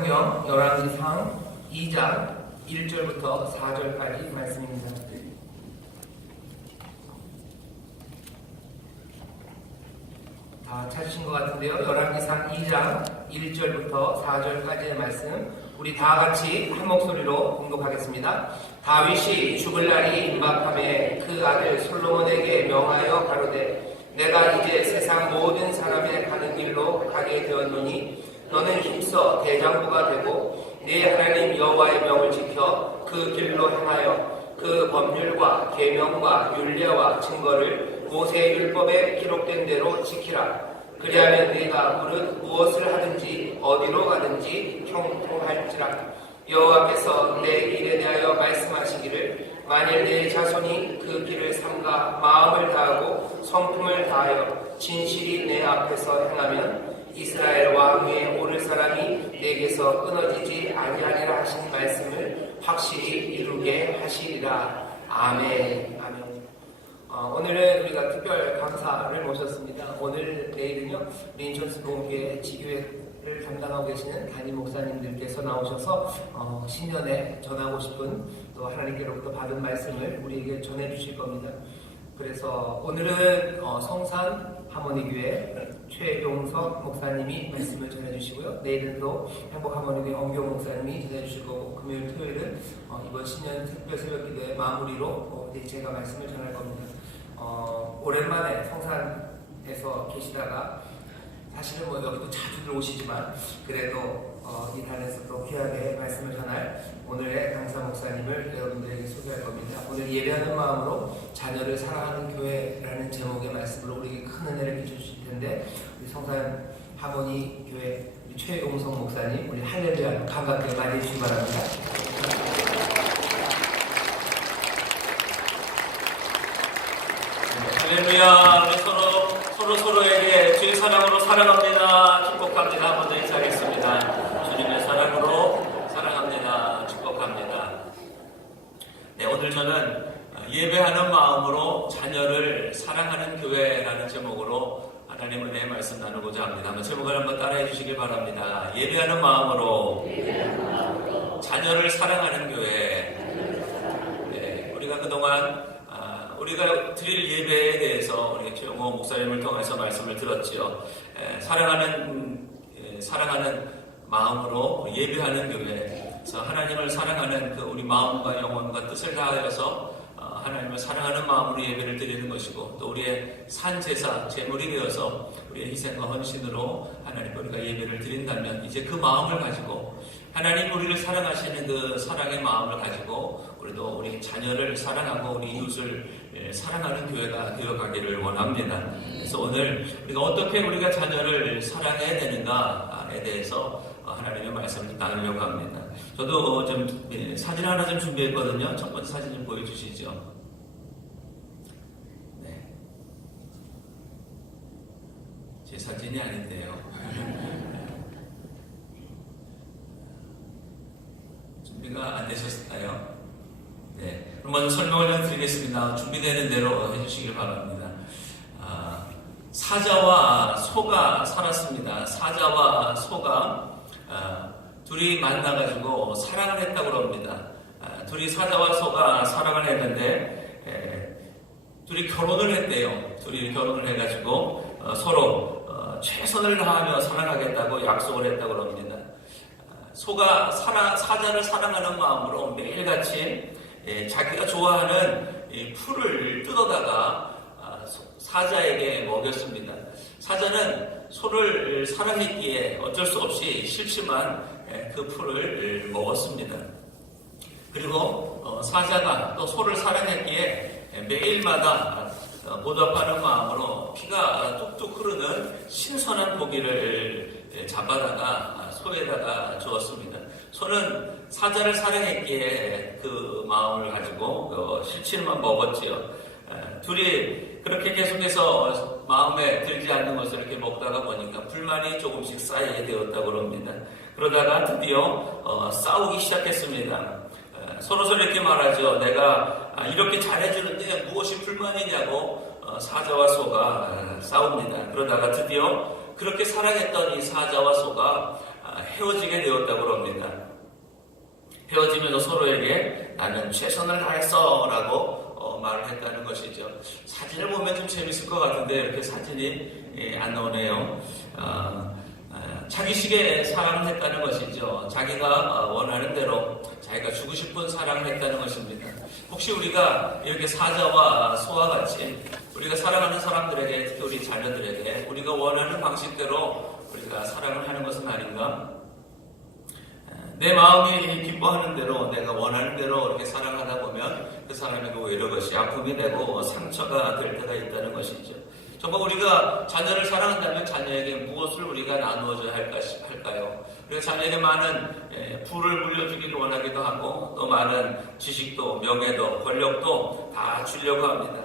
성경 열왕기상 2장 1절부터 4절까지 말씀입니다. 다 찾으신 것 같은데요. 열왕기상 2장 1절부터 4절까지의 말씀 우리 다 같이 한 목소리로 공독하겠습니다. 다윗이 죽을 날이 임박함에 그 아들 솔로몬에게 명하여 가로되 내가 이제 세상 모든 사람의 가는 길로 가게 되었노니 너는 힘써 대장부가 되고 네 하나님 여호와의 명을 지켜 그 길로 행하여 그 법률과 계명과 율례와 증거를 모세의 율법에 기록된 대로 지키라. 그리하면 네가 무엇을 하든지 어디로 가든지 형통할지라. 여호와께서 내 일에 대하여 말씀하시기를 만일 내 자손이 그 길을 삼가 마음을 다하고 성품을 다하여 진실이 내 앞에서 행하면 이스라엘 왕 위에 오를 사람이 내게서 끊어지지 아니하리라 하신 말씀을 확실히 이루게 하시리라. 아멘. 아멘. 오늘은 우리가 특별 강사를 모셨습니다. 오늘 내일은요 우리 인천스 동교회 지교회를 담당하고 계시는 담임 목사님들께서 나오셔서 신년에 전하고 싶은 또 하나님께로부터 받은 말씀을 우리에게 전해주실 겁니다. 그래서 오늘은 성산 하모니교회 최용석 목사님이 말씀을 전해주시고요. 내일은 또 행복하모니교회 엄경 목사님이 전해주실 거고, 금요일 토요일은 이번 신년 특별 새벽기도의 마무리로 제가 말씀을 전할 겁니다. 오랜만에 성산에서 계시다가 사실은 여기도 자주 들어오시지만 그래도 이 단에서 또 귀하게 말씀을 전할 오늘의 강사 목사님을 여러분들에게 소개할 겁니다. 오늘 예배하는 마음으로 자녀를 사랑하는 교회라는 제목의 말씀으로 우리에게 큰 은혜를 끼쳐주실 텐데, 우리 성산 하모니 교회 최용성 목사님, 우리 할렐루야 감각하게 맞이해 주시기 바랍니다. 할렐루야. 우리 서로에게 주의 사랑으로 사랑합니다, 축복합니다 한번 인사하겠습니다. 주님의 사랑으로 사랑합니다, 축복합니다. 네, 오늘 저는 예배하는 마음으로 자녀를 사랑하는 교회라는 제목으로 하나님 은혜의 말씀 나누고자 합니다. 한번 제목을 한번 따라해 주시길 바랍니다. 예배하는 마음으로 자녀를 사랑하는 교회. 네, 우리가 그동안 우리가 드릴 예배에 대해서 우리 최용호 목사님을 통해서 말씀을 들었지요. 사랑하는 마음으로 예배하는 교회. 그래서 하나님을 사랑하는 그 우리 마음과 영혼과 뜻을 다하여서 하나님을 사랑하는 마음으로 예배를 드리는 것이고, 또 우리의 산 제사, 제물이 되어서 우리의 희생과 헌신으로 하나님께 우리가 예배를 드린다면, 이제 그 마음을 가지고 하나님 우리를 사랑하시는 그 사랑의 마음을 가지고 우리도 우리 자녀를 사랑하고 우리 이웃을 사랑하는 교회가 되어가기를 원합니다. 그래서 오늘 우리가 자녀를 사랑해야 되는가에 대해서 하나님의 말씀을 나누려고 합니다. 저도 사진 하나 좀 준비했거든요. 첫 번째 사진 좀 보여주시죠. 네. 제 사진이 아닌데요. 준비가 안 되셨나요? 네. 그럼 먼저 설명을 좀 드리겠습니다. 준비되는 대로 해주시길 바랍니다. 사자와 소가 살았습니다. 사자와 소가 둘이 만나가지고 사랑을 했다고 합니다. 둘이 사자와 소가 사랑을 했는데 둘이 결혼을 했대요. 둘이 결혼을 해가지고 서로 최선을 다하며 사랑하겠다고 약속을 했다고 합니다. 소가 사자를 사랑하는 마음으로 매일같이 자기가 좋아하는 풀을 뜯어다가 사자에게 먹였습니다. 사자는 소를 사랑했기에 어쩔 수 없이 싫지만 그 풀을 먹었습니다. 그리고 사자가 또 소를 사랑했기에 매일마다 보답하는 마음으로 피가 뚝뚝 흐르는 신선한 고기를 잡아다가 소에다가 주었습니다. 소는 사자를 사랑했기에 그 마음을 가지고 싫지만 먹었지요. 둘이 그렇게 계속해서 마음에 들지 않는 것을 이렇게 먹다가 보니까 불만이 조금씩 쌓이게 되었다고 합니다. 그러다가 드디어 싸우기 시작했습니다. 서로 이렇게 말하죠. 내가 이렇게 잘해주는데 무엇이 불만이냐고 사자와 소가 싸웁니다. 그러다가 드디어 그렇게 사랑했던 이 사자와 소가 헤어지게 되었다고 합니다. 헤어지면서 서로에게 나는 최선을 다했어 라고 말을 했다는 것이죠. 사진을 보면 좀 재밌을 것 같은데 이렇게 사진이 안 나오네요. 자기식의 사랑을 했다는 것이죠. 자기가 원하는 대로 자기가 주고 싶은 사랑을 했다는 것입니다. 혹시 우리가 이렇게 사자와 소와 같이 우리가 사랑하는 사람들에게, 특히 우리 자녀들에게 우리가 원하는 방식대로 우리가 사랑을 하는 것은 아닌가? 내 마음이 기뻐하는 대로, 내가 원하는 대로 이렇게 사랑하다 보면 그 사람에게 오히려 그것이 아픔이 되고 상처가 될 때가 있다는 것이죠. 정말 우리가 자녀를 사랑한다면 자녀에게 무엇을 우리가 나누어줘야 할까요? 우리가 자녀에게 많은 부를 물려주기를 원하기도 하고 또 많은 지식도 명예도 권력도 다 주려고 합니다.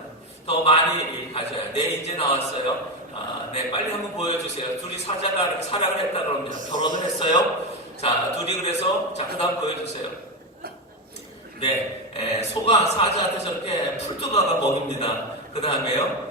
더 많이 가져야. 네, 이제 나왔어요. 네, 빨리 한번 보여주세요. 둘이 사자가 이렇게 사랑을 했다 그럽니다. 결혼을 했어요. 자, 둘이 그래서 그 다음 보여주세요. 네, 소가 사자한테 저렇게 풀뜯어가 먹입니다. 그 다음에요.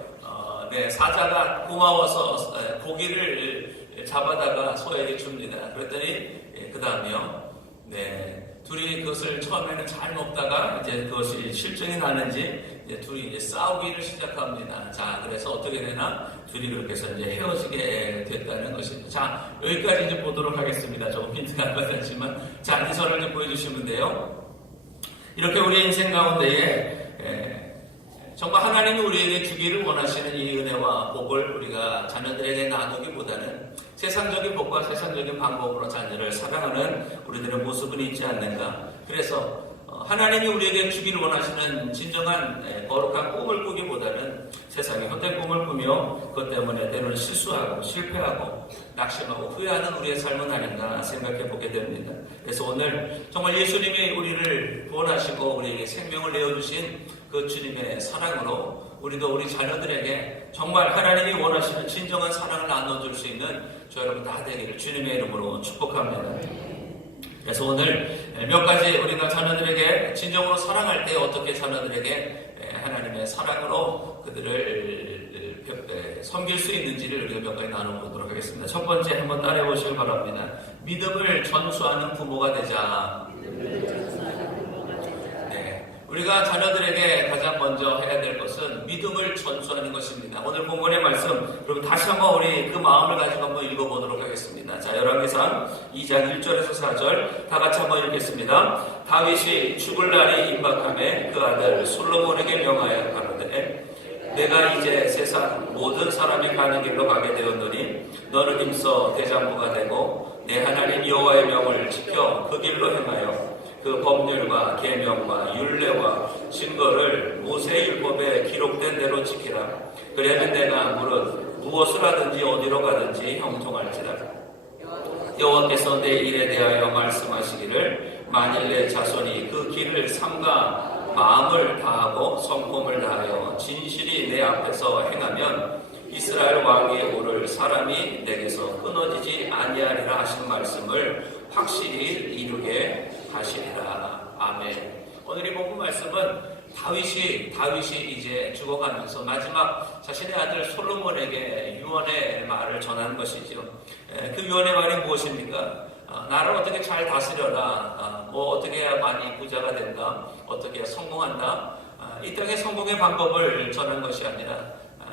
네, 사자가 고마워서 고기를 잡아다가 소에게 줍니다. 그랬더니 그 다음에요. 네, 둘이 그것을 처음에는 잘 먹다가 이제 그것이 실증이 나는지 이제 둘이 이제 싸우기를 시작합니다. 자, 그래서 어떻게 되나? 둘이 그렇게 해서 이제 헤어지게 됐다는 것이죠. 자, 여기까지 이제 보도록 하겠습니다. 조금 힌트가 안 받았지만, 자, 이 선을 좀 보여주시면 돼요. 이렇게 우리 인생 가운데에 정말 하나님이 우리에게 주기를 원하시는 이 은혜와 복을 우리가 자녀들에게 나누기보다는 세상적인 복과 세상적인 방법으로 자녀를 사랑하는 우리들의 모습은 있지 않는가. 그래서 하나님이 우리에게 주기를 원하시는 진정한 거룩한 꿈을 꾸기보다는 세상의 헛된 꿈을 꾸며 그것 때문에 때로는 실수하고 실패하고 낙심하고 후회하는 우리의 삶은 아닌가 생각해 보게 됩니다. 그래서 오늘 정말 예수님이 우리를 구원하시고 우리에게 생명을 내어주신 그 주님의 사랑으로 우리도 우리 자녀들에게 정말 하나님이 원하시는 진정한 사랑을 나눠줄 수 있는 저 여러분 다 되기를 주님의 이름으로 축복합니다. 그래서 오늘 몇 가지 우리가 자녀들에게 진정으로 사랑할 때 어떻게 자녀들에게 하나님의 사랑으로 그들을 섬길 수 있는지를 우리가 몇 가지 나눠보도록 하겠습니다. 첫 번째 한번 따라해 보시기 바랍니다. 믿음을 전수하는 부모가 되자. 우리가 자녀들에게 가장 먼저 해야 될 것은 믿음을 전수하는 것입니다. 오늘 본문의 말씀, 그럼 다시 한번 우리 그 마음을 가지고 한번 읽어보도록 하겠습니다. 자, 열왕기상 2장 1절에서 4절 다 같이 한번 읽겠습니다. 다윗이 죽을 날이 임박함에 그 아들 솔로몬에게 명하여 가로되 내가 이제 세상 모든 사람이 가는 길로 가게 되었노니 너는 힘써 대장부가 되고 내 하나님 여호와의 명을 지켜 그 길로 행하여 그 법률과 계명과 율례와 증거를 모세율법에 기록된 대로 지키라. 그러면 내가 무엇을 하든지 어디로 가든지 형통할지라. 여호와께서 내 일에 대하여 말씀하시기를 만일 내 자손이 그 길을 삼가 마음을 다하고 성품을 다하여 진실이 내 앞에서 행하면 이스라엘 왕위에 오를 사람이 내게서 끊어지지 아니하리라 하신 말씀을 확실히 이루게 하시리라. 아멘. 오늘 이 본문 말씀은 다윗이 이제 죽어가면서 마지막 자신의 아들 솔로몬에게 유언의 말을 전하는 것이죠. 그 유언의 말이 무엇입니까? 나를 어떻게 잘 다스려라. 뭐 어떻게 해야 많이 부자가 된다. 어떻게 해야 성공한다. 이 땅의 성공의 방법을 전한 것이 아니라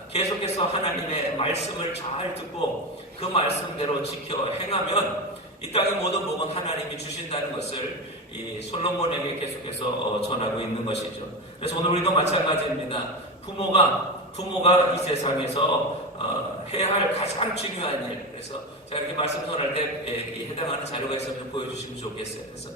계속해서 하나님의 말씀을 잘 듣고 그 말씀대로 지켜 행하면 이 땅의 모든 복은 하나님이 주신다는 것을 이 솔로몬에게 계속해서 전하고 있는 것이죠. 그래서 오늘 우리도 마찬가지입니다. 부모가 이 세상에서 해야 할 가장 중요한 일. 그래서 제가 이렇게 말씀 전할 때 해당하는 자료가 있으면 좀 보여주시면 좋겠어요. 그래서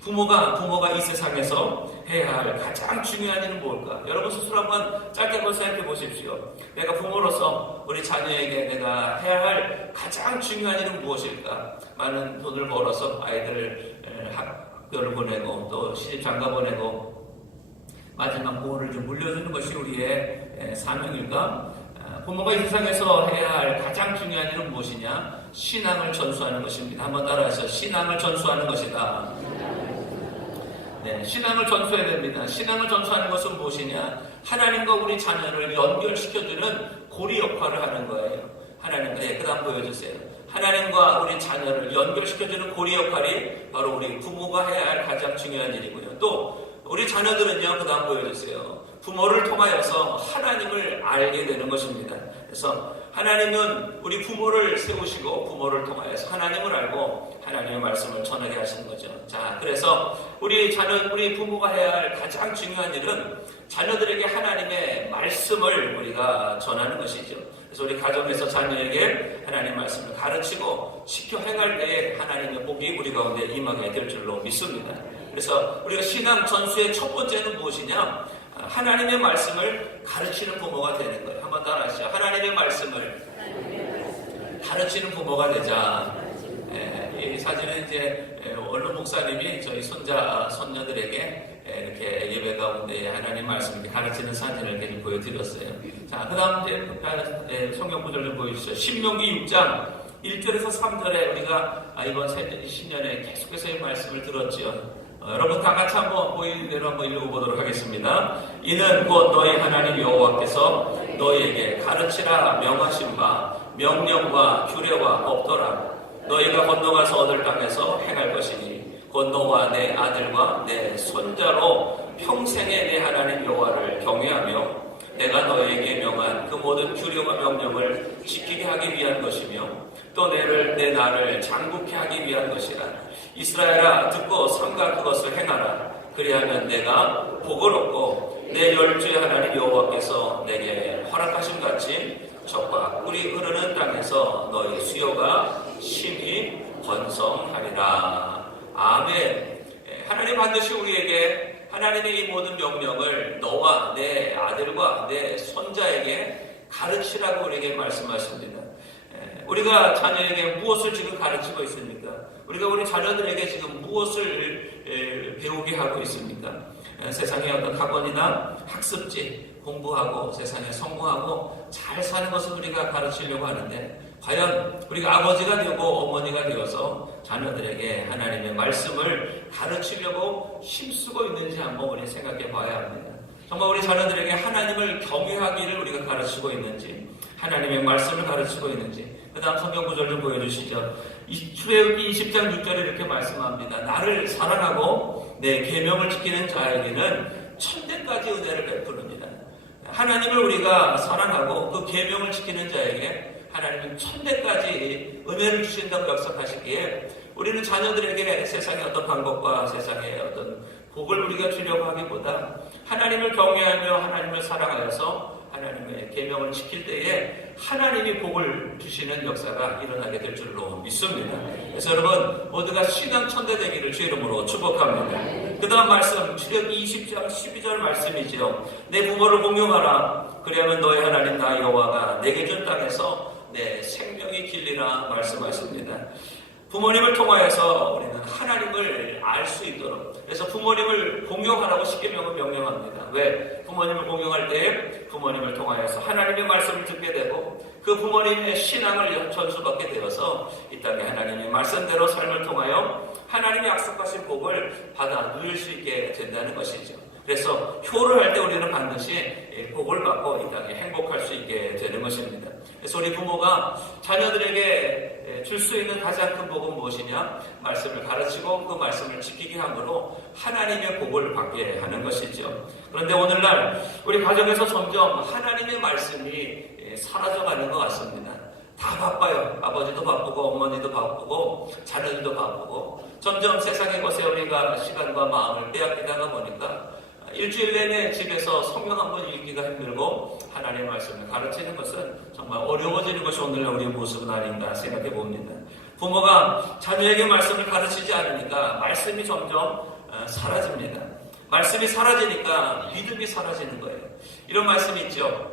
부모가 이 세상에서 해야 할 가장 중요한 일은 뭘까? 여러분 스스로 한번 짧게 한번 생각해 보십시오. 내가 부모로서 우리 자녀에게 내가 해야 할 가장 중요한 일은 무엇일까? 많은 돈을 벌어서 아이들 학교를 보내고 또 시집 장가 보내고 마지막 보호를 좀 물려주는 것이 우리의 사명일까? 부모가 이 세상에서 해야 할 가장 중요한 일은 무엇이냐? 신앙을 전수하는 것입니다. 한번 따라하시죠. 신앙을 전수하는 것이다. 네, 신앙을 전수해야 됩니다. 신앙을 전수하는 것은 무엇이냐? 하나님과 우리 자녀를 연결시켜주는 고리 역할을 하는 거예요. 하나님과, 그 다음 보여주세요. 하나님과 우리 자녀를 연결시켜주는 고리 역할이 바로 우리 부모가 해야 할 가장 중요한 일이고요. 또 우리 자녀들은요, 그 다음 보여주세요. 부모를 통하여서 하나님을 알게 되는 것입니다. 그래서 하나님은 우리 부모를 세우시고 부모를 통하여서 하나님을 알고 하나님의 말씀을 전하게 하시는 거죠. 자, 그래서 우리 부모가 해야 할 가장 중요한 일은 자녀들에게 하나님의 말씀을 우리가 전하는 것이죠. 그래서 우리 가정에서 자녀에게 하나님의 말씀을 가르치고 지켜 행할 때에 하나님의 복이 우리 가운데 임하게 될 줄로 믿습니다. 그래서 우리가 신앙 전수의 첫 번째는 무엇이냐? 하나님의 말씀을 가르치는 부모가 되는 거예요. 한번 따라하시죠. 하나님의 말씀을 가르치는 부모가 되자. 이 사진은 이제 원로 목사님이 저희 손녀들에게 이렇게 예배 가운데 하나님 말씀을 가르치는 사진을 이렇게 보여드렸어요. 자, 그 다음 이제 성경 구절 좀 보여주시죠. 신명기 6장 1절에서 3절에 우리가 이번 신년에 계속해서 이 말씀을 들었죠. 여러분 다 같이 한번 보이는 대로 한번 읽어보도록 하겠습니다. 이는 곧 너희 하나님 여호와께서 너희에게 가르치라 명하신 바 명령과 규례와 법도라. 너희가 건너가서 얻을 땅에서 행할 것이니 곧 너와 내 아들과 내 손자로 평생에 내 하나님 여호와를 경외하며 내가 너희에게 명한 그 모든 규례와 명령을 지키게 하기 위한 것이며 또 내 나를 장국케 하기 위한 것이라. 이스라엘아 듣고 삼가 그것을 행하라. 그리하면 내가 복을 얻고 내 열주의 하나님 여호와께서 내게 허락하신 같이 젖과 꿀이 흐르는 땅에서 너희 수요가 심히 번성하리라. 아멘. 하나님 반드시 우리에게 하나님의 이 모든 명령을 너와 내 아들과 내 손자에게 가르치라고 우리에게 말씀하십니다. 우리가 자녀에게 무엇을 지금 가르치고 있습니까? 우리가 우리 자녀들에게 지금 무엇을 배우게 하고 있습니까? 세상의 어떤 학원이나 학습지 공부하고 세상에 성공하고 잘 사는 것을 우리가 가르치려고 하는데 과연 우리가 아버지가 되고 어머니가 되어서 자녀들에게 하나님의 말씀을 가르치려고 힘쓰고 있는지 한번 우리 생각해 봐야 합니다. 정말 우리 자녀들에게 하나님을 경외하기를 우리가 가르치고 있는지 하나님의 말씀을 가르치고 있는지 그 다음 성경 구절 좀 보여주시죠. 출애굽기 20장 6절에 이렇게 말씀합니다. 나를 사랑하고 내 계명을 지키는 자에게는 천대까지 은혜를 베푸느니라. 하나님을 우리가 사랑하고 그 계명을 지키는 자에게 하나님은 천대까지 은혜를 주신다고 약속하시기에 우리는 자녀들에게 세상의 어떤 방법과 세상의 어떤 복을 우리가 주려고 하기보다 하나님을 경외하며 하나님을 사랑하여서 하나님의 계명을 지킬 때에 하나님이 복을 주시는 역사가 일어나게 될 줄로 믿습니다. 그래서 여러분 모두가 신앙 천대 되기를 주 이름으로 축복합니다. 그 다음 말씀 출애굽기 20장 12절 말씀이죠. 내 부모를 공경하라. 그리하면 너희 하나님 나 여호와가 내게 준 땅에서 내 생명이 길리라 말씀하십니다. 부모님을 통하여서 우리는 하나님을 알 수 있도록 그래서 부모님을 공경하라고 십계명은 명령합니다. 왜? 부모님을 공경할 때 부모님을 통하여서 하나님의 말씀을 듣게 되고 그 부모님의 신앙을 전수받게 되어서 이 땅에 하나님의 말씀대로 삶을 통하여 하나님의 약속하신 복을 받아 누릴 수 있게 된다는 것이죠. 그래서 효를 할 때 우리는 반드시 복을 받고 이 땅에 행복할 수 있게 되는 것입니다. 그래서 우리 부모가 자녀들에게 줄 수 있는 가장 큰 복은 무엇이냐? 말씀을 가르치고 그 말씀을 지키게 함으로 하나님의 복을 받게 하는 것이죠. 그런데 오늘날 우리 가정에서 점점 하나님의 말씀이 사라져가는 것 같습니다. 다 바빠요. 아버지도 바쁘고 어머니도 바쁘고 자녀들도 바쁘고 점점 세상의 것에 우리가 시간과 마음을 빼앗기다가 보니까 일주일 내내 집에서 성경 한번 읽기가 힘들고 하나님의 말씀을 가르치는 것은 정말 어려워지는 것이 오늘날 우리의 모습은 아닌가 생각해 봅니다. 부모가 자녀에게 말씀을 가르치지 않으니까 말씀이 점점 사라집니다. 말씀이 사라지니까 믿음이 사라지는 거예요. 이런 말씀이 있죠.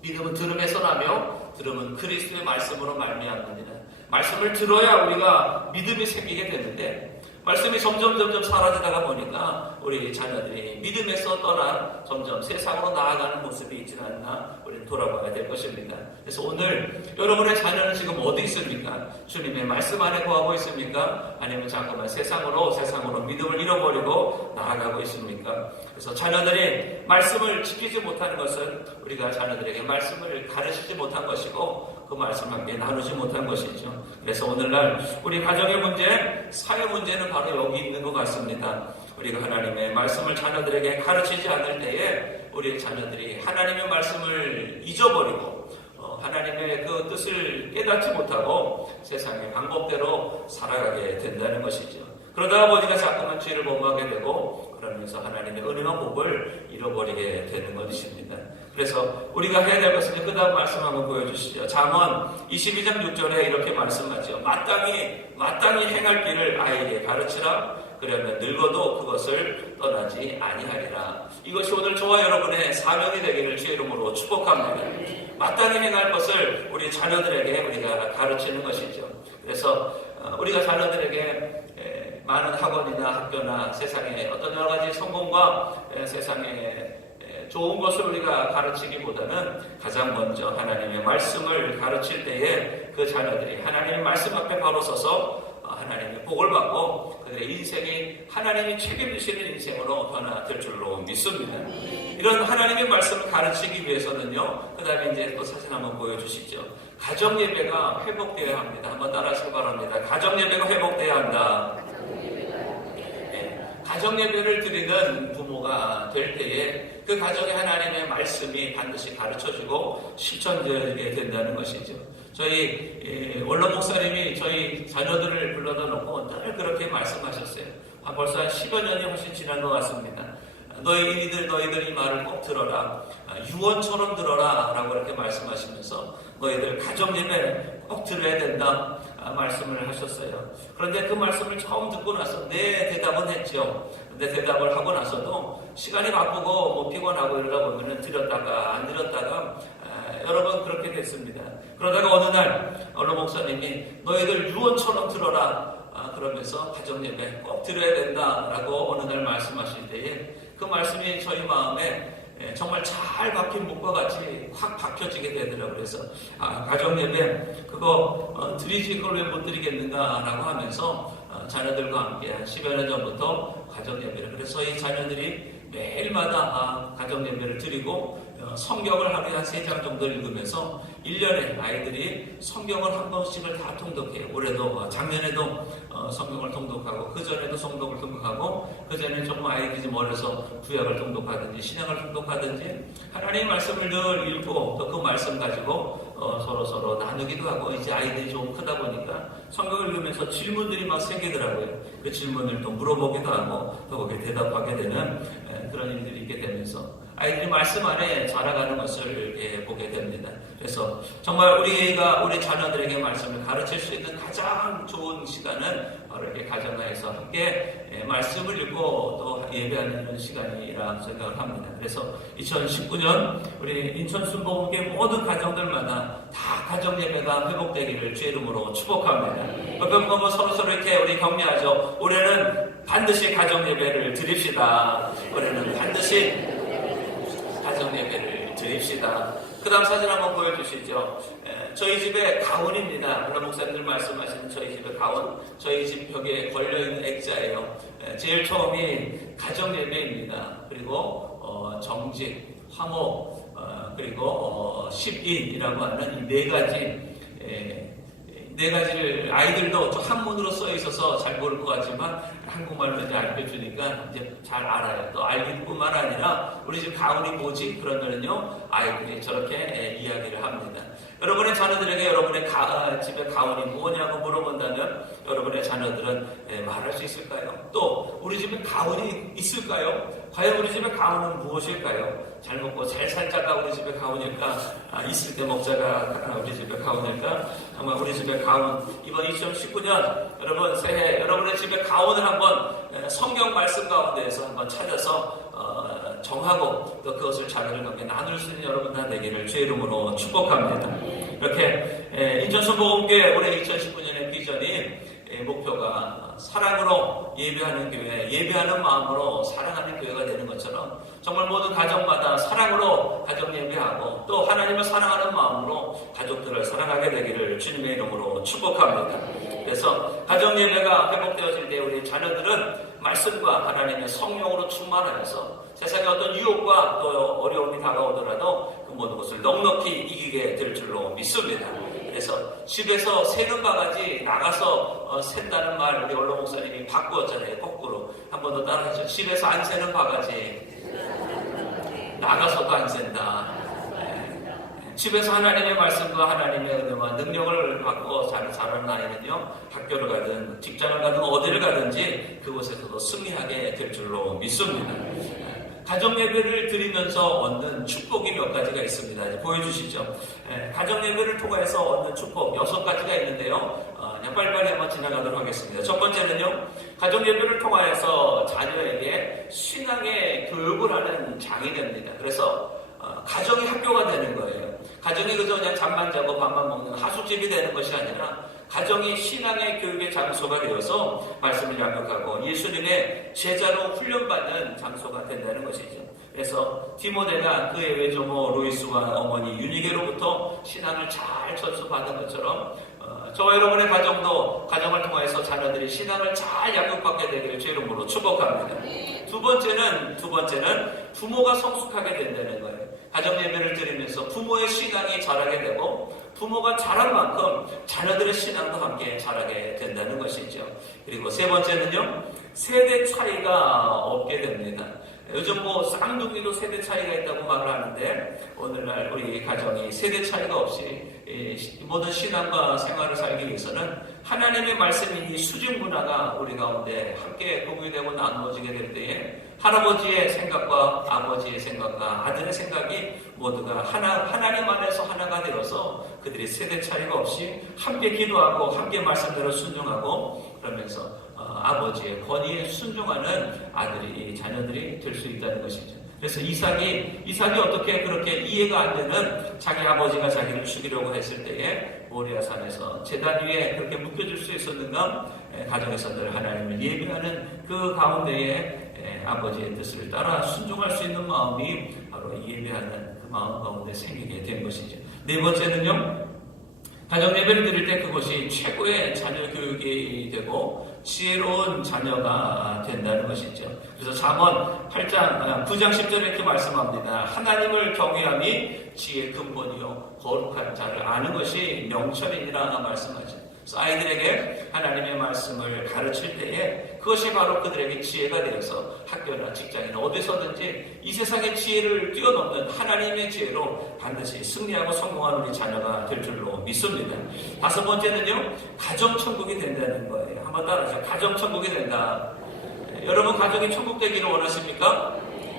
믿음은 들음에서 나며 들음은 그리스도의 말씀으로 말미암느니라. 말씀을 들어야 우리가 믿음이 생기게 되는데 말씀이 점점 사라지다가 보니까 우리 자녀들이 믿음에서 떠나 점점 세상으로 나아가는 모습이 있지 않나 우리는 돌아봐야 될 것입니다. 그래서 오늘 여러분의 자녀는 지금 어디 있습니까? 주님의 말씀 안에 거하고 있습니까? 아니면 잠깐만 세상으로 믿음을 잃어버리고 나아가고 있습니까? 그래서 자녀들이 말씀을 지키지 못하는 것은 우리가 자녀들에게 말씀을 가르치지 못한 것이고 그 말씀을 함께 나누지 못한 것이죠. 그래서 오늘날 우리 가정의 문제, 사회 문제는 바로 여기 있는 것 같습니다. 우리가 하나님의 말씀을 자녀들에게 가르치지 않을 때에 우리 자녀들이 하나님의 말씀을 잊어버리고 하나님의 그 뜻을 깨닫지 못하고 세상의 방법대로 살아가게 된다는 것이죠. 그러다 보니까 자꾸만 죄를 범하게 되고 그러면서 하나님의 은혜와 복을 잃어버리게 되는 것입니다. 그래서 우리가 해야 될 것은 그 다음 말씀 한번 보여주시죠. 잠언 22장 6절에 이렇게 말씀하죠. 마땅히 행할 길을 아이에게 가르치라. 그러면 늙어도 그것을 떠나지 아니하리라. 이것이 오늘 저와 여러분의 사명이 되기를 주의 이름으로 축복합니다. 마땅히 행할 것을 우리 자녀들에게 우리가 가르치는 것이죠. 그래서 우리가 자녀들에게 많은 학원이나 학교나 세상의 어떤 여러 가지 성공과 세상의 좋은 것을 우리가 가르치기보다는 가장 먼저 하나님의 말씀을 가르칠 때에 그 자녀들이 하나님의 말씀 앞에 바로 서서 하나님의 복을 받고 그들의 인생이 하나님이 책임지시는 인생으로 변화될 줄로 믿습니다. 이런 하나님의 말씀을 가르치기 위해서는요, 그 다음에 이제 또 사진 한번 보여주시죠. 가정 예배가 회복되어야 합니다. 한번 따라하시기 바랍니다. 가정 예배가 회복되어야 한다. 가정 예배를 드리는 부모가 될 때에 그 가정에 하나님의 말씀이 반드시 가르쳐지고 실천되게 된다는 것이죠. 저희 원로 목사님이 저희 자녀들을 불러다 놓고 늘 그렇게 말씀하셨어요. 벌써 한 10여 년이 훨씬 지난 것 같습니다. 너희들 이 말을 꼭 들어라. 유언처럼 들어라. 라고 이렇게 말씀하시면서 너희들 가정 예배 꼭 들어야 된다. 말씀을 하셨어요. 그런데 그 말씀을 처음 듣고 나서 네 대답은 했죠. 근데 대답을 하고 나서도 시간이 바쁘고 뭐 피곤하고 이러다 보면은 드렸다가 안 드렸다가 여러 번 그렇게 됐습니다. 그러다가 어느 날 어느 목사님이 너희들 유언처럼 들어라. 그러면서 가정 예배 꼭 드려야 된다라고 어느 날 말씀하실 때에 그 말씀이 저희 마음에 정말 잘 박힌 목과 같이 확 박혀지게 되더라고요. 그래서 가정 예배 그거 드리지 그걸 왜 못 드리겠는가라고 하면서 자녀들과 함께 한 10여 년 전부터 가정 예배를 그래서 이 자녀들이 매일마다 가정 예배를 드리고 성경을 하루에 한 3장 정도 읽으면서 1년에 아이들이 성경을 한 번씩을 다 통독해요. 올해도 작년에도 성경을 통독하고 그전에도 성경을 통독하고 그전에는 정말 아이들이 좀 어려서 구약을 통독하든지 신약을 통독하든지 하나님의 말씀을 늘 읽고 또 그 말씀 가지고 서로 나누기도 하고 이제 아이들이 좀 크다 보니까 성경을 읽으면서 질문들이 막 생기더라고요. 그 질문을 또 물어보기도 하고 또 거기에 대답하게 되는 그런 일들이 있게 되면서 아이들이 말씀 안에 자라가는 것을 보게 됩니다. 그래서 정말 우리가 우리 자녀들에게 말씀을 가르칠 수 있는 가장 좋은 시간은 바로 이렇게 가정에서 함께 말씀을 읽고 또 예배하는 시간이라 생각을 합니다. 그래서 2019년 우리 인천 순복음교회 모든 가정들마다 다 가정 예배가 회복되기를 주의 이름으로 축복합니다. 그럼 서로 이렇게 우리 격려하죠. 올해는 반드시 가정 예배를 드립시다. 올해는 반드시 가정 예배를 드립시다. 그 다음 사진 한번 보여주시죠. 저희 집의 가훈입니다. 물론 목사님들 말씀하시는 저희 집의 가훈. 저희 집 벽에 걸려있는 액자예요. 제일 처음이 가정 예배입니다. 그리고 정직, 화목, 그리고 십인이라고 하는 이 네 가지를 아이들도 좀 한문으로 써 있어서 잘 모를 것 같지만 한국말로 이제 알려주니까 이제 잘 알아요. 또 알기뿐만 아니라 우리 집 가훈이 뭐지? 그러면은요 아이들이 저렇게 이야기를 합니다. 여러분의 자녀들에게 여러분의 집에 가훈이 뭐냐고 물어본다면 여러분의 자녀들은 말할 수 있을까요? 또 우리 집에 가훈이 있을까요? 과연 우리 집에 가훈은 무엇일까요? 잘 먹고 잘 살자가 우리 집에 가훈일까? 있을 때 먹자가 우리 집에 가훈일까? 정말 우리 집에 가훈 이번 2019년 여러분 새해 여러분의 집에 가훈을 한번 성경 말씀 가운데에서 한번 찾아서 정하고 또 그것을 자녀들과 함께 나눌 수 있는 여러분 다 되기를 주의 이름으로 축복합니다. 이렇게 인천순복음교회 올해 2019년의 비전이 목표가 사랑으로 예배하는 교회, 예배하는 마음으로 사랑하는 교회가 되는 것처럼 정말 모든 가정마다 사랑으로 가정 예배하고 또 하나님을 사랑하는 마음으로 가족들을 사랑하게 되기를 주님의 이름으로 축복합니다. 그래서 가정 예배가 회복되어질 때 우리 자녀들은 말씀과 하나님의 성령으로 충만하여서 세상의 어떤 유혹과 또 어려움이 다가오더라도 그 모든 것을 넉넉히 이기게 될 줄로 믿습니다. 그래서 집에서 새는 바가지 나가서 샌다는 말 우리 언론 목사님이 바꾸었잖아요. 거꾸로 한 번 더 따라하죠. 집에서 안 새는 바가지 나가서도 안 샌다. 집에서 하나님의 말씀과 하나님의 은혜와 능력을 받고 자라는 아이는요, 학교를 가든 직장을 가든 어디를 가든지 그곳에서도 승리하게 될 줄로 믿습니다. 가정 예배를 드리면서 얻는 축복이 몇 가지가 있습니다. 이제 보여주시죠. 가정 예배를 통해서 얻는 축복 6가지가 있는데요. 그냥 빨리빨리 한번 지나가도록 하겠습니다. 첫 번째는요, 가정 예배를 통하여서 자녀에게 신앙의 교육을 하는 장이 됩니다. 그래서 가정이 학교가 되는 거예요. 가정이 그저 그냥 잠만 자고 밥만 먹는 하숙집이 되는 것이 아니라 가정이 신앙의 교육의 장소가 되어서 말씀을 양육하고 예수님의 제자로 훈련받는 장소가 된다는 것이죠. 그래서 디모데가 그의 외조모 로이스와 어머니 유니게로부터 신앙을 잘 전수받은 것처럼 저와 여러분의 가정도 가정을 통해서 자녀들이 신앙을 잘 양육받게 되기를 주 이름으로 축복합니다. 두 번째는 부모가 성숙하게 된다는 거예요. 가정 예배를 드리면서 부모의 신앙이 자라게 되고 부모가 자란 만큼 자녀들의 신앙도 함께 자라게 된다는 것이죠. 그리고 세 번째는요, 세대 차이가 없게 됩니다. 요즘 쌍둥이도 세대 차이가 있다고 말을 하는데 오늘날 우리 가정이 세대 차이가 없이 모든 신앙과 생활을 살기 위해서는 하나님의 말씀이 수직 문화가 우리 가운데 함께 공유되고 나누어지게 될 때에 할아버지의 생각과 아버지의 생각과 아들의 생각이 모두가 하나님 안에서 하나가 되어서 그들이 세대 차이가 없이 함께 기도하고 함께 말씀대로 순종하고 그러면서 아버지의 권위에 순종하는 자녀들이 될 수 있다는 것이죠. 그래서 이삭이 어떻게 그렇게 이해가 안 되는 자기 아버지가 자기를 죽이려고 했을 때에 모리아 산에서 제단 위에 그렇게 묶여줄 수 있었는가? 가정에서 늘 하나님을 예배하는 그 가운데에 아버지의 뜻을 따라 순종할 수 있는 마음이 바로 예배하는 그 마음 가운데 생기게 된 것이죠. 네 번째는요, 가정 예배를 드릴 때 그것이 최고의 자녀 교육이 되고 지혜로운 자녀가 된다는 것이죠. 그래서 잠언 9장 10절에 이렇게 말씀합니다. 하나님을 경외함이 지혜의 근본이요 거룩한 자를 아는 것이 명철이니라 말씀하죠. 그래서 아이들에게 하나님의 말씀을 가르칠 때에 그것이 바로 그들에게 지혜가 되어서 학교나 직장이나 어디서든지 이 세상의 지혜를 뛰어넘는 하나님의 지혜로 반드시 승리하고 성공하는 우리 자녀가 될 줄로 믿습니다. 다섯 번째는요, 가정천국이 된다는 거예요. 한번 따라하세요. 가정천국이 된다. 여러분 가정이 천국 되기를 원하십니까?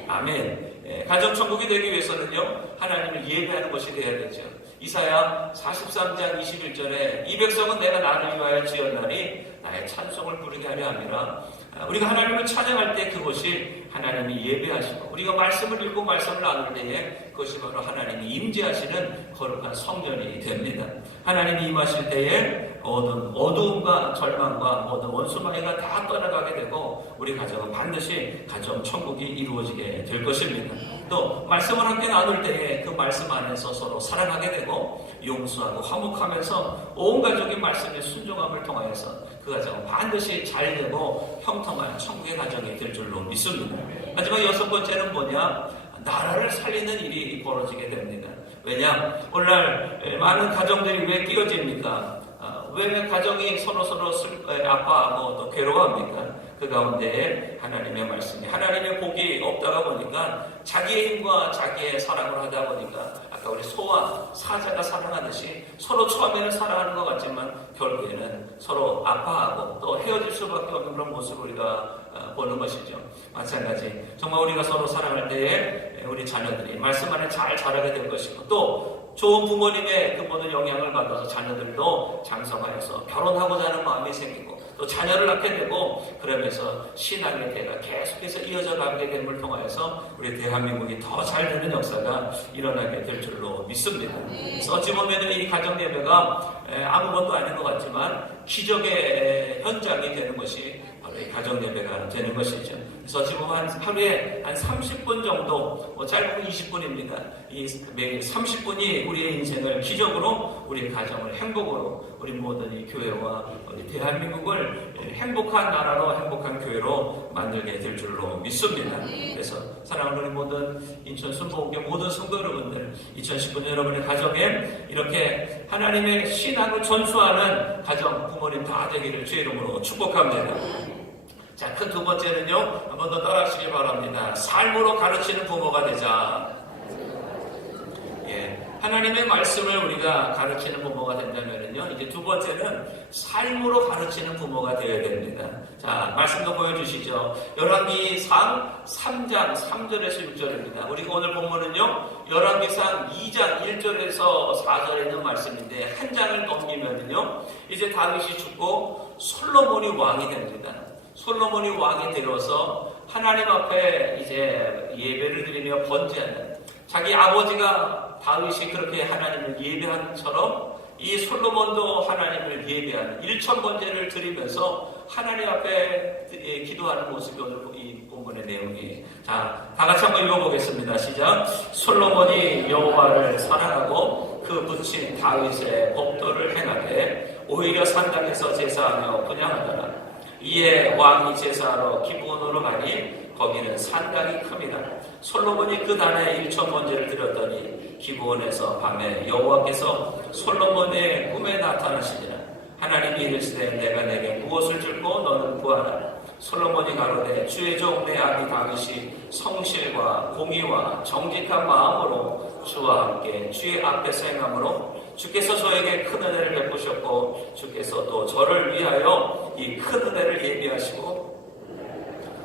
아멘. 가정천국이 되기 위해서는요, 하나님을 예배하는 것이 되어야 되죠. 이사야 43장 21절에 이 백성은 내가 나를 위하여 지었나니 나의 찬송을 부르게 하려 함이라. 우리가 하나님을 찬양할 때 그것이 하나님이 예배하시고 우리가 말씀을 읽고 말씀을 나눌 때에 그것이 바로 하나님이 임재하시는 거룩한 성전이 됩니다. 하나님이 임하실 때에 어두움과 절망과 모든 원수마귀가 다 떠나가게 되고 우리 가정은 반드시 가정 천국이 이루어지게 될 것입니다. 또 말씀을 함께 나눌 때에 그 말씀 안에서 서로 사랑하게 되고 용서하고 화목하면서 온 가족이 말씀의 순종함을 통하여서 그 가정은 반드시 잘 되고 형통한 천국의 가정이 될 줄로 믿습니다. 마지막 여섯 번째는 뭐냐? 나라를 살리는 일이 벌어지게 됩니다. 왜냐? 오늘날 많은 가정들이 왜 끼어집니까? 왜 가정이 서로 아파하고 또 괴로워합니까? 그 가운데 하나님의 말씀이, 하나님의 복이 없다가 보니까 자기의 힘과 자기의 사랑을 하다 보니까 아까 우리 소와 사자가 사랑하듯이 서로 처음에는 사랑하는 것 같지만 결국에는 서로 아파하고 또 헤어질 수밖에 없는 그런 모습을 우리가 보는 것이죠. 마찬가지 정말 우리가 서로 사랑할 때에 우리 자녀들이 말씀 안에 잘 자라게 될 것이고 또 좋은 부모님의 그 모든 영향을 받아서 자녀들도 장성하여서 결혼하고자 하는 마음이 생기고 또 자녀를 낳게 되고 그러면서 신앙의 대가 계속해서 이어져 가게 됨을 통하여서 우리 대한민국이 더 잘 되는 역사가 일어나게 될 줄로 믿습니다. 그래서 어찌 보면 이 가정 예배가 아무것도 아닌 것 같지만 기적의 현장이 되는 것이 바로 이 가정 예배가 되는 것이죠. 그래서 지금 하루에 한 30분 정도, 짧으면 20분입니다. 이 매일 30분이 우리의 인생을 기적으로, 우리 가정을 행복으로, 우리 모든 이 교회와 우리 대한민국을 행복한 나라로, 행복한 교회로 만들게 될 줄로 믿습니다. 그래서 사랑하는 우리 모든 인천 순복음교 모든 성도 여러분들, 2019년 여러분의 가정에 이렇게 하나님의 신앙을 전수하는 가정, 부모님 다 되기를 주의 이름으로 축복합니다. 자, 큰 두 번째는요, 한 번 더 따라하시기 바랍니다. 삶으로 가르치는 부모가 되자. 예, 하나님의 말씀을 우리가 가르치는 부모가 된다면요, 이제 두 번째는 삶으로 가르치는 부모가 되어야 됩니다. 자, 말씀도 보여주시죠. 열왕기상 3장 3절에서 6절입니다. 우리가 오늘 본문은요, 열왕기상 2장 1절에서 4절에 있는 말씀인데, 한 장을 넘기면요, 이제 다윗이 죽고 솔로몬이 왕이 됩니다. 솔로몬이 왕이 되어서 하나님 앞에 이제 예배를 드리며 번제하는, 자기 아버지가 다윗이 그렇게 하나님을 예배한 것처럼 이 솔로몬도 하나님을 예배하는 1000번제를 드리면서 하나님 앞에 기도하는 모습이 오늘 이 본문의 내용이에요. 자, 다 같이 한번 읽어보겠습니다. 시작. 솔로몬이 여호와를 사랑하고 그 붙인 다윗의 법도를 행하되 오히려 산당에서 제사하며 분향하더라. 이에 왕이 제사하러 기브온으로 가니 거기는 산당이 큽니다. 솔로몬이 그 단에 1000번제를 드렸더니 기브온에서 밤에 여호와께서 솔로몬의 꿈에 나타나시니라. 하나님이 이르시되 내가 내게 무엇을 줄고 너는 구하라. 솔로몬이 가로되 주의 종 내 아비 다윗이 성실과 공의와 정직한 마음으로 주와 함께 주의 앞에서 행함으로 주께서 저에게 큰 은혜를 베푸셨고 주께서 또 저를 위하여 이 큰 은혜를 예비하시고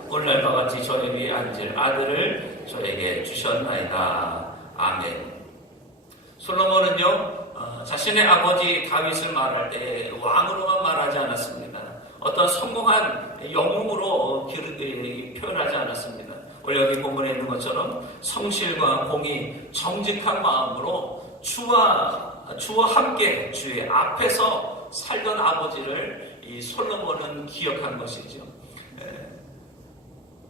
오늘날과 같이 저희 위에 앉을 아들을 저에게 주셨나이다. 아멘. 솔로몬은요, 자신의 아버지 다윗을 말할 때 왕으로만 말하지 않았습니다. 어떤 성공한 영웅으로 표현하지 않았습니다. 원래 여기 본문에 있는 것처럼 성실과 공의, 정직한 마음으로 주와 함께 주의 앞에서 살던 아버지를 이 솔로몬은 기억한 것이죠.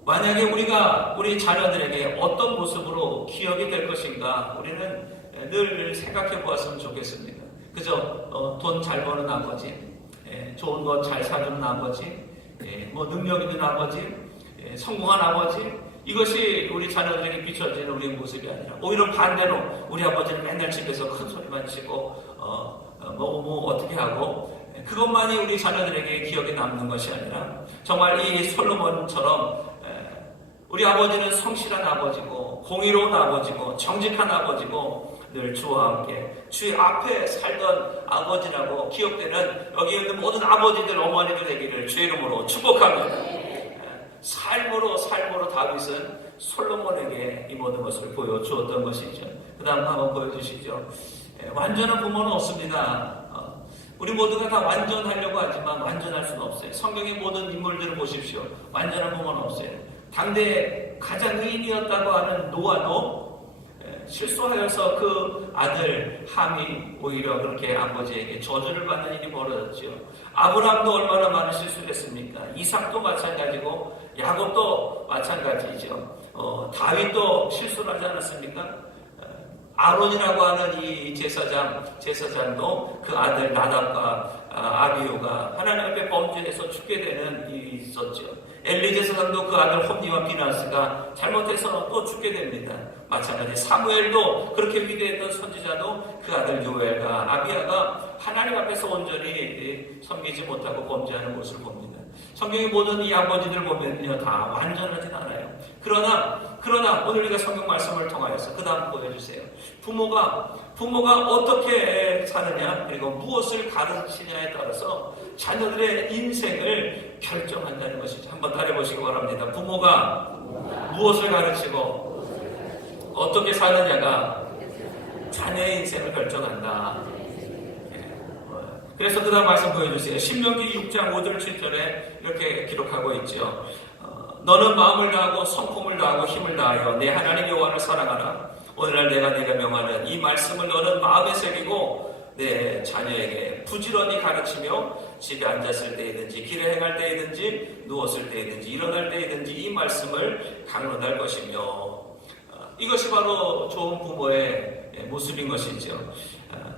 만약에 우리가 우리 자녀들에게 어떤 모습으로 기억이 될 것인가 우리는 늘 생각해 보았으면 좋겠습니다. 그저 돈 잘 버는 아버지, 좋은 것 잘 사주는 아버지, 뭐 능력 있는 아버지, 성공한 아버지, 이것이 우리 자녀들에게 비춰지는 우리의 모습이 아니라 오히려 반대로 우리 아버지는 맨날 집에서 큰 소리만 치고 뭐 어떻게 하고 그것만이 우리 자녀들에게 기억에 남는 것이 아니라 정말 이 솔로몬처럼 우리 아버지는 성실한 아버지고 공의로운 아버지고 정직한 아버지고 늘 주와 함께 주의 앞에 살던 아버지라고 기억되는 여기 있는 모든 아버지들 어머니들 되기를 주의 이름으로 축복합니다. 삶으로 다윗은 솔로몬에게 이 모든 것을 보여주었던 것이죠. 그 다음 한번 보여주시죠. 완전한 부모는 없습니다. 우리 모두가 다 완전하려고 하지만 완전할 수는 없어요. 성경의 모든 인물들을 보십시오. 완전한 부모는 없어요. 당대에 가장 의인이었다고 하는 노아도 실수하여서 그 아들 함이 오히려 그렇게 아버지에게 저주를 받는 일이 벌어졌죠. 아브라함도 얼마나 많은 실수를 했습니까? 이삭도 마찬가지고 야곱도 마찬가지죠. 다윗도 실수를 하지 않았습니까? 아론이라고 하는 이 제사장도 그 아들 나답과 아비후가 하나님 앞에 범죄해서 죽게 되는 일이 있었죠. 엘리 제사장도 그 아들 홈니와 비나스가 잘못해서 또 죽게 됩니다. 마찬가지 사무엘도 그렇게 위대했던 선지자도 그 아들 요엘과 아비야가 하나님 앞에서 온전히 섬기지 못하고 범죄하는 모습을 봅니다. 성경의 모든 이 아버지들 보면요 다 완전하진 않아요. 그러나 오늘 우리가 성경 말씀을 통하여서 그 다음 보여주세요. 부모가 어떻게 사느냐 그리고 무엇을 가르치냐에 따라서 자녀들의 인생을 결정한다는 것이죠. 한번 따라해보시기 바랍니다. 부모가 무엇을 가르치고 어떻게 사느냐가 자녀의 인생을 결정한다. 그래서 그 다음 말씀 보여주세요. 신명기 6장 5절 7절에 이렇게 기록하고 있죠. 너는 마음을 다하고 성품을 다하고 힘을 다하여 내 하나님 여호와를 사랑하라. 오늘날 내가 네가 명하는 이 말씀을 너는 마음에 새기고 내 자녀에게 부지런히 가르치며 집에 앉았을 때이든지 길에 행할 때이든지 누웠을 때이든지 일어날 때이든지 이 말씀을 강론할 것이며 이것이 바로 좋은 부모의 모습인 것이죠.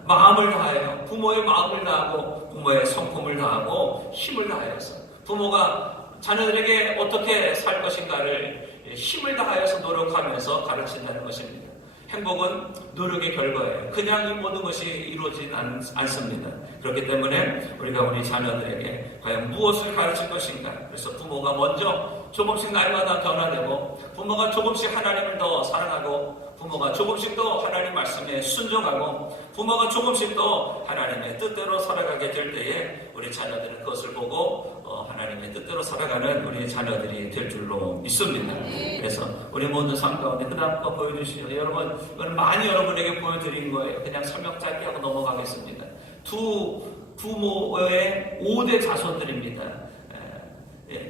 마음을 다하여 부모의 마음을 다하고 부모의 성품을 다하고 힘을 다하여서 부모가 자녀들에게 어떻게 살 것인가를 힘을 다하여서 노력하면서 가르친다는 것입니다. 행복은 노력의 결과예요. 그냥 이 모든 것이 이루어지지 않습니다. 그렇기 때문에 우리가 우리 자녀들에게 과연 무엇을 가르칠 것인가. 그래서 부모가 먼저 조금씩 날마다 변화되고, 부모가 조금씩 하나님을 더 사랑하고, 부모가 조금씩 더 하나님 말씀에 순종하고, 부모가 조금씩 더 하나님의 뜻대로 살아가게 될 때에 우리 자녀들은 그것을 보고 하나님의 뜻대로 살아가는 우리 자녀들이 될 줄로 믿습니다. 그래서 우리 모든 삶 가운데 그 다음 거 보여주시죠. 여러분, 이건 많이 여러분에게 보여드린 거예요. 그냥 설명 짧게 하고 넘어가겠습니다. 두 부모의 5대 자손들입니다.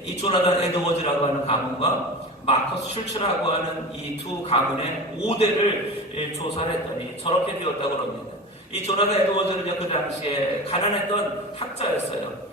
이 조나단 에드워즈라고 하는 가문과 마커스 슐츠라고 하는 이 두 가문의 5대를 조사를 했더니 저렇게 되었다고 합니다. 이 조나단 에드워즈는 그 당시에 가난했던 학자였어요.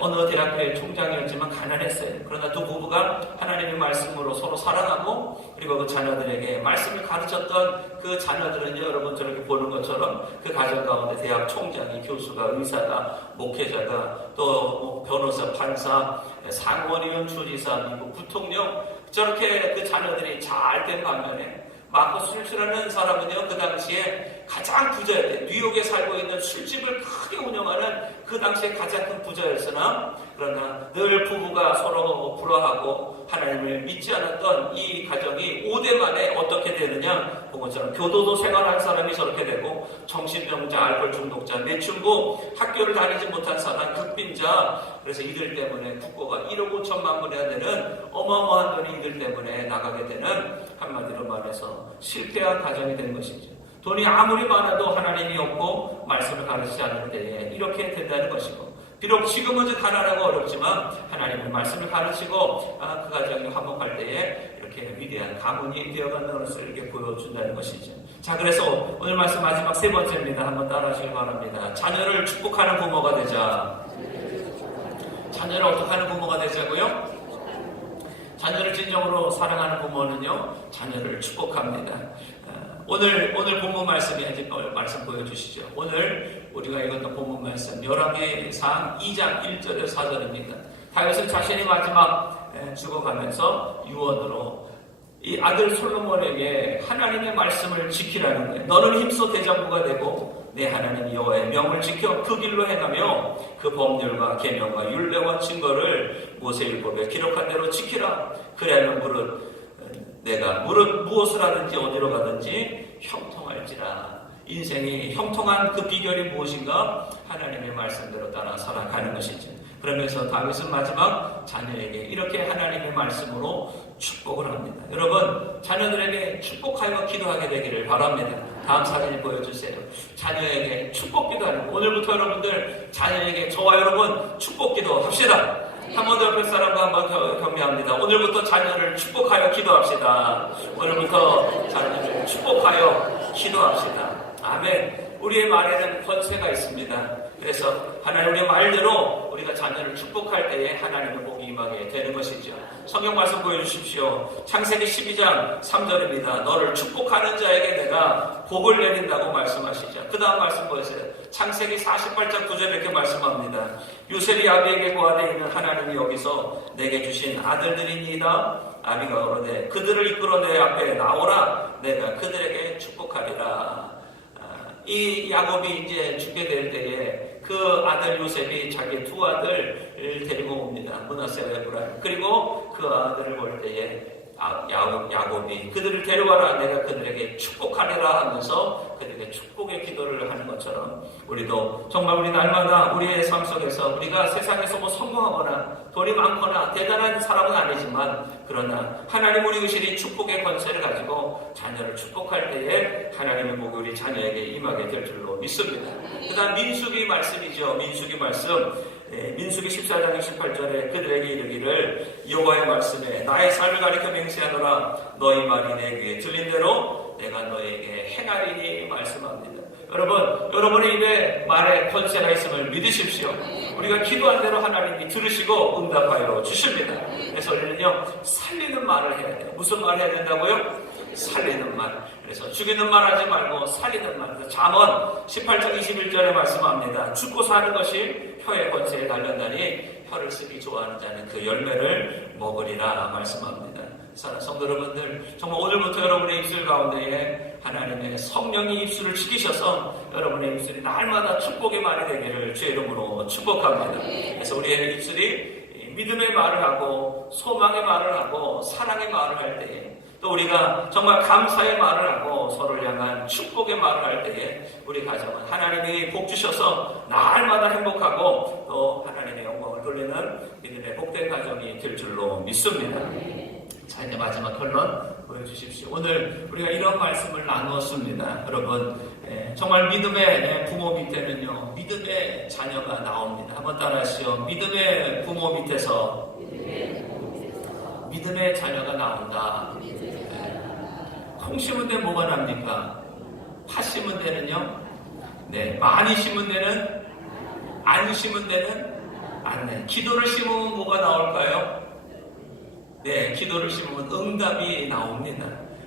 어느 대학교의 총장이었지만 가난했어요. 그러나 두 부부가 하나님의 말씀으로 서로 사랑하고, 그리고 그 자녀들에게 말씀을 가르쳤던 그 자녀들은요, 여러분 저렇게 보는 것처럼 그 가정 가운데 대학 총장이, 교수가, 의사가, 목회자가, 또 변호사, 판사, 상원의원, 주지사, 미국 부통령, 저렇게 그 자녀들이 잘 된 반면에 마커스 슐츠라는 사람은요, 그 당시에 가장 부자였대요. 뉴욕에 살고 있는 술집을 크게 운영하는 그 당시에 가장 큰 부자였으나, 그러나 늘 부부가 서로 불화하고 하나님을 믿지 않았던 이 가정이 5대 만에 어떻게 되느냐, 본 것처럼 교도소 생활한 사람이 저렇게 되고, 정신병자, 알코올 중독자, 매춘부, 학교를 다니지 못한 사람, 극빈자, 그래서 이들 때문에 국고가 1억 5천만 불이나 되는 어마어마한 돈이 이들 때문에 나가게 되는, 한마디로 말해서 실패한 가정이 된 것이죠. 돈이 아무리 많아도 하나님이 없고 말씀을 가르치지 않을 때에 이렇게 된다는 것이고, 비록 지금은 가난하고 어렵지만 하나님의 말씀을 가르치고 그 가정이 화목할 때에 이렇게 위대한 가문이 되어가는 것을 이렇게 보여준다는 것이죠. 자, 그래서 오늘 말씀 마지막 세 번째입니다. 한번 따라하시기 바랍니다. 자녀를 축복하는 부모가 되자. 자녀를 어떻게 하는 부모가 되자고요? 자녀를 진정으로 사랑하는 부모는요, 자녀를 축복합니다. 오늘 본문 말씀에 이제 말씀 보여주시죠. 오늘 우리가 읽었던 본문 말씀 열왕기상 2장 1절에 4절입니다. 다윗은 자신이 마지막 죽어가면서 유언으로 이 아들 솔로몬에게 하나님의 말씀을 지키라는 거예요. 너는 힘써 대장부가 되고 내 하나님 여호와의 명을 지켜 그 길로 행하며 그 법률과 계명과 율례와 증거를 모세율법에 기록한 대로 지키라. 그래야면 내가 무엇을 하든지 어디로 가든지 형통할지라. 인생이 형통한 그 비결이 무엇인가? 하나님의 말씀대로 따라 살아가는 것이죠. 그러면서 다윗은 마지막 자녀에게 이렇게 하나님의 말씀으로 축복을 합니다. 여러분, 자녀들에게 축복하여 기도하게 되기를 바랍니다. 다음 사진을 보여주세요. 자녀에게 축복 기도하는, 오늘부터 여러분들 자녀에게, 저와 여러분 축복 기도 합시다. 한 번 더 옆에 사람과 한번 격려합니다. 오늘부터 자녀를 축복하여 기도합시다. 오늘부터 자녀를 축복하여 기도합시다. 아멘. 우리의 말에는 권세가 있습니다. 그래서 하나님 우리의 말대로 우리가 자녀를 축복할 때에 하나님의 복이 임하게 되는 것이죠. 성경 말씀 보여주십시오. 창세기 12장 3절입니다. 너를 축복하는 자에게 내가 복을 내린다고 말씀하시죠. 그 다음 말씀 보세요. 창세기 48장 9절에 이렇게 말씀합니다. 요셉이 아비에게 고아되어 있는 하나님이 여기서 내게 주신 아들들이니이다. 아비가 그러되 그들을 이끌어 내 앞에 나오라. 내가 그들에게 축복하리라. 이 야곱이 이제 죽게 될 때에 그 아들 요셉이 자기 두 아들을 데리고 옵니다. 므낫세와 에브라임. 그리고 그 아들을 볼 때에 야곱이 그들을 데려와라. 내가 그들에게 축복하리라 하면서 그들에게 축복의 기도를 하는 것처럼 우리도 정말 우리 날마다 우리의 삶 속에서 우리가 세상에서 뭐 성공하거나 돈이 많거나 대단한 사람은 아니지만, 그러나 하나님 우리 의실이 축복의 권세를 가지고 자녀를 축복할 때에 하나님의 복이 우리 자녀에게 임하게 될 줄로 믿습니다. 그 다음 민수기 말씀이죠. 민수기 말씀. 민수기 14장 28절에 그들에게 이르기를 여호와의 말씀에 나의 삶을 가리켜 맹세하노라. 너희 말이 내 귀에 들린 대로 내가 너에게 행하리니 말씀합니다. 여러분의 입에 말에 권세가 있음을 믿으십시오. 우리가 기도한 대로 하나님이 들으시고 응답하여 주십니다. 그래서 우리는요, 살리는 말을 해야 돼요. 무슨 말을 해야 된다고요? 살리는 말. 그래서 죽이는 말 하지 말고 살리는 말. 그래서 잠언 18장 21절에 말씀합니다. 죽고 사는 것이 혀의 권세에 달렸다니 펄을 쓰기 좋아하는 자는 그 열매를 먹으리라 말씀합니다. 사랑하는 성도 여러분들, 정말 오늘부터 여러분의 입술 가운데에 하나님의 성령이 입술을 지키셔서 여러분의 입술이 날마다 축복의 말이 되기를 주의 이름으로 축복합니다. 그래서 우리의 입술이 믿음의 말을 하고 소망의 말을 하고 사랑의 말을 할 때에, 또 우리가 정말 감사의 말을 하고 서로를 향한 축복의 말을 할 때에 우리 가정은 하나님이 복 주셔서 날마다 행복하고 또 하나님의 영광을 돌리는 믿음의 복된 가정이 될 줄로 믿습니다. 자, 이제 마지막 결론 보여주십시오. 오늘 우리가 이런 말씀을 나누었습니다. 여러분, 정말 믿음의 부모 밑에는요, 믿음의 자녀가 나옵니다. 한번 따라하시오. 믿음의 부모 밑에서 믿음의 자녀가 나온다. 콩 심은 데는 뭐가 납니까? 팥 심은 데는요? 네, 많이 심은 데는 안 심은 데는 안 나요. 기도를 심으면 뭐가 나올까요? 네, 기도를 심으면 응답이 나옵니다.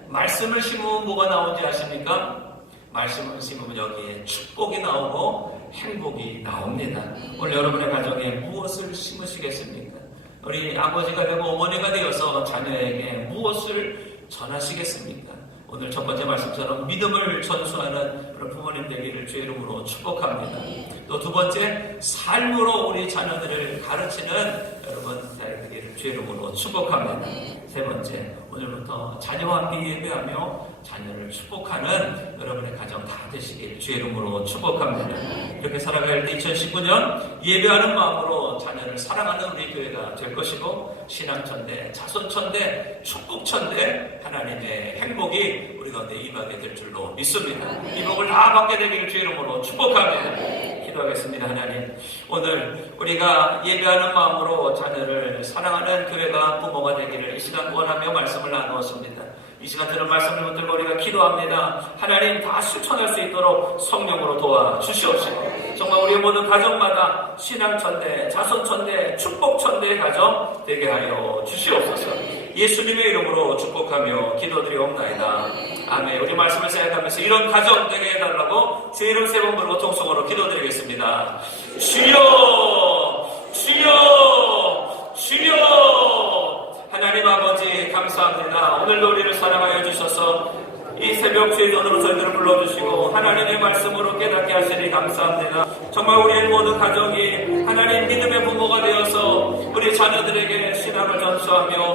말씀을 심으면 뭐가 나오는지 아십니까? 말씀을 심으면 여기에 축복이 나오고 행복이 나옵니다. 오늘 여러분의 가정에 무엇을 심으시겠습니까? 우리 아버지가 되고 어머니가 되어서 자녀에게 무엇을 전하시겠습니까? 오늘 첫 번째 말씀처럼 믿음을 전수하는 그런 부모님 되기를 주의 이름으로 축복합니다. 또 두 번째, 삶으로 우리 자녀들을 가르치는 여러분 되기를 주의 이름으로 축복합니다. 세 번째, 오늘부터 자녀와 함께 예배하며 자녀를 축복하는 여러분의 가정 다 되시길 주의 이름으로 축복합니다. 이렇게 살아갈 때 2019년 예배하는 마음으로 자녀를 사랑하는 우리 교회가 될 것이고, 신앙천대, 자손천대, 축복천대 하나님의 행복이 우리 가운데 임하게 될 줄로 믿습니다. 이 복을 다 받게 되기를 주의 이름으로 축복합니다. 기도하겠습니다. 하나님, 오늘 우리가 예배하는 마음으로 자녀를 사랑하는 교회가 부모가 되기를 이 시간 원하며 말씀을 나누었습니다. 이 시간 들은 말씀을 붙들고 우리가 기도합니다. 하나님, 다 실천할 수 있도록 성령으로 도와주시옵시고, 정말 우리 모든 가정마다 신앙천대, 자손천대, 축복천대의 가정 되게 하여 주시옵소서. 예수님의 이름으로 축복하며 기도드리옵나이다. 아멘. 우리 말씀을 생각하면서 이런 가정 되게 해달라고 주의 이름 세 번 부르고 통성으로 기도드리겠습니다. 주여, 주여, 주여. 하나님 아버지 감사합니다. 오늘도 우리를 사랑하여 주셔서 이 새벽 주의 전으로 저희들을 불러주시고 하나님의 말씀으로 깨닫게 하시니 감사합니다. 정말 우리의 모든 가정이 하나님 믿음의 부모가 되어서 우리 자녀들에게 신앙을 전수하며